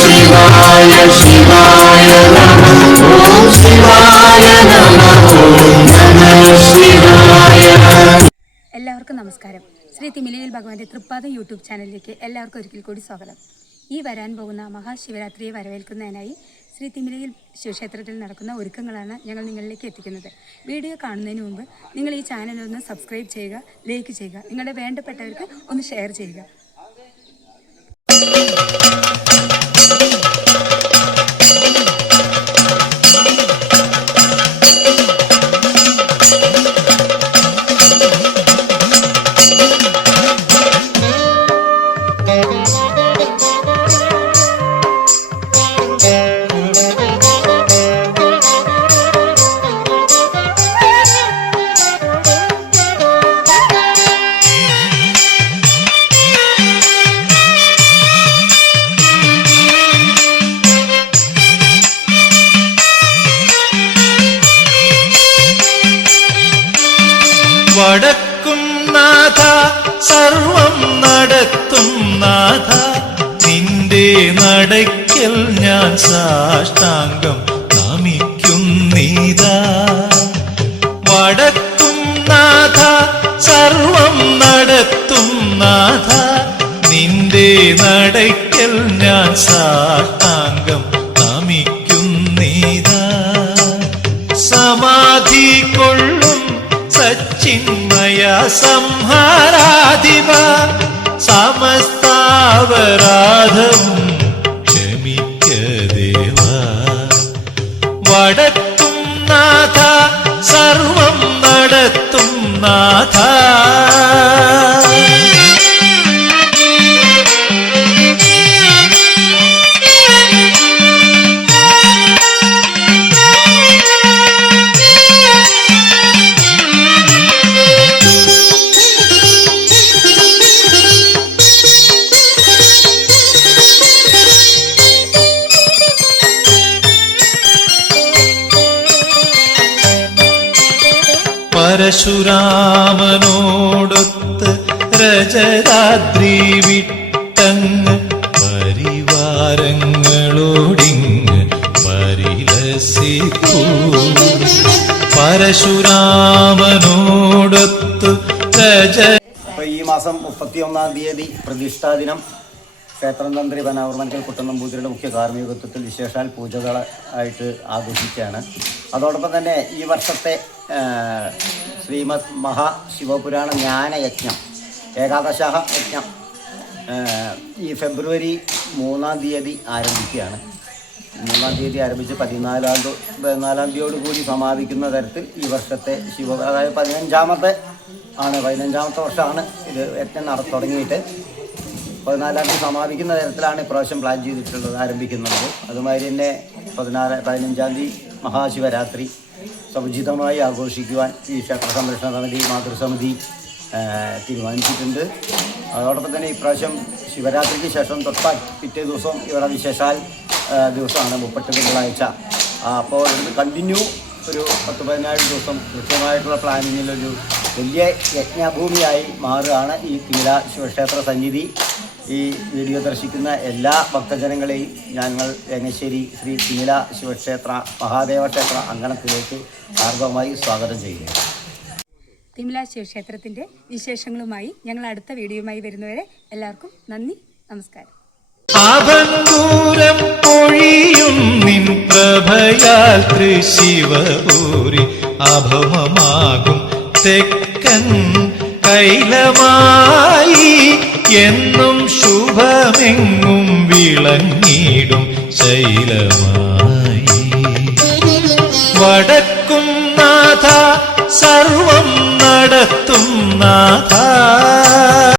ശിവായ ശിവായ നമഃ ഓം ശിവായ നമഃ ഓം നമഃ ശിവായ. എല്ലാവർക്കും നമസ്കാരം. ശ്രീ തിമിലയിൽ ഭഗവാന്റെ തൃപ്പാദം യൂട്യൂബ് ചാനലിലേക്ക് എല്ലാവർക്കും ഒരിക്കൽ കൂടി സ്വാഗതം. ഈ വരാൻ പോകുന്ന മഹാശിവരാത്രിയെ വരവേൽക്കുന്നതിനായി ശ്രീ തിമിലയിൽ ശിവക്ഷേത്രത്തിൽ നടക്കുന്ന ഒരുക്കങ്ങളാണ് ഞങ്ങൾ നിങ്ങളിലേക്ക് എത്തിക്കുന്നത്. വീഡിയോ കാണുന്നതിന് മുമ്പ് നിങ്ങൾ ഈ ചാനൽ ഒന്ന് സബ്സ്ക്രൈബ് ചെയ്യുക, ലൈക്ക് ചെയ്യുക, നിങ്ങളുടെ വേണ്ടപ്പെട്ടവർക്ക് ഒന്ന് ഷെയർ ചെയ്യുക. വടക്കും നാഥ സർവം നടത്തും നാഥ, നിന്റെ നടയ്ക്കൽ ഞാൻ സാഷ്ടാംഗം നമിക്കുന്നീതാ. വടക്കും നാഥ സർവം നടത്തും നാഥ, നിന്റെ നടയ്ക്കൽ ഞാൻ സാഷ്ടാംഗം നമിക്കുന്നീതാ. സമാധി കൊള്ളും സച്ചിന്മയ സംഹാരാധിപ, സമസ്താപരാധവും ക്ഷമിക്ക ദേവ. വടക്കും നാഥ സർവം നടത്തും നാഥ. പരശുരാമനോടൊത്ത് രജതാദ്രി വിട്ടങ്ങ് പരിവാരങ്ങളോടിങ്ങ് പരിലസിപ്പൂ. പരശുരാമനോടൊത്ത് ഈ മാസം 31-ാം തീയതി പ്രതിഷ്ഠാ ദിനം ക്ഷേത്രതന്ത്രി പനാവർമ്മൻ കുട്ടനമ്പൂതിരിയുടെ മുഖ്യ കാർമ്മികത്വത്തിൽ വിശേഷാൽ പൂജകളായിട്ട് ആഘോഷിക്കുകയാണ്. അതോടൊപ്പം തന്നെ ഈ വർഷത്തെ ശ്രീമദ് മഹാശിവപുരാണ ജ്ഞാനയജ്ഞം ഏകാദശാഹ യജ്ഞം ഈ ഫെബ്രുവരി 3-ാം തീയതി ആരംഭിക്കുകയാണ്. 3-ാം തീയതി ആരംഭിച്ച് 14-ാം തീയതിയോടുകൂടി സമാപിക്കുന്ന തരത്തിൽ ഈ വർഷത്തെ അതായത് 15-ാമത്തെ വർഷമാണ് ഇത് യജ്ഞം തുടങ്ങിയിട്ട് 14-ാം തീയതി സമാപിക്കുന്ന തരത്തിലാണ് ഇപ്രാവശ്യം പ്ലാൻ ചെയ്തിട്ടുള്ളത്, ആരംഭിക്കുന്നത്. അതുമാതിരി തന്നെ 15-ാം തീയതി മഹാശിവരാത്രി സമുചിതമായി ആഘോഷിക്കുവാൻ ഈ ക്ഷേത്ര സംരക്ഷണ സമിതി മാതൃസമിതി തീരുമാനിച്ചിട്ടുണ്ട്. അതോടൊപ്പം തന്നെ ഇപ്രാവശ്യം ശിവരാത്രിക്ക് ശേഷം പിറ്റേ ദിവസം ഇവിടെ വിശേഷാൽ ദിവസമാണ് 30 തിങ്കളാഴ്ച. അപ്പോൾ ഇത് കണ്ടിന്യൂ ഒരു 10-15 ദിവസം കൃത്യമായിട്ടുള്ള പ്ലാനിങ്ങിലൊരു വലിയ യജ്ഞഭൂമിയായി മാറുകയാണ് ഈ തിമില ശിവക്ഷേത്ര സന്നിധി. ഈ വീഡിയോ ദർശിക്കുന്ന എല്ലാ ഭക്തജനങ്ങളെയും ഞങ്ങൾ വേങ്ങശ്ശേരി ശ്രീ തിമില ശിവക്ഷേത്ര മഹാദേവക്ഷേത്ര അങ്കണത്തിലേക്ക് ഹാർദവമായി സ്വാഗതം ചെയ്യുന്നു. തിമില ശിവക്ഷേത്രത്തിൻ്റെ വിശേഷങ്ങളുമായി ഞങ്ങൾ അടുത്ത വീഡിയോയുമായി വരുന്നവരെ എല്ലാവർക്കും നന്ദി, നമസ്കാരം. ആഭംഗൂരം പൊഴിയും നിൻ പ്രഭയാൽ തൃശിവപൂരി അഭമമാകും തെക്കൻ കൈലമായി എന്നും ശുഭമെങ്ങും വിളങ്ങിടും ശൈലമായി. വടക്കും നാഥ സർവം നടത്തും നാഥ,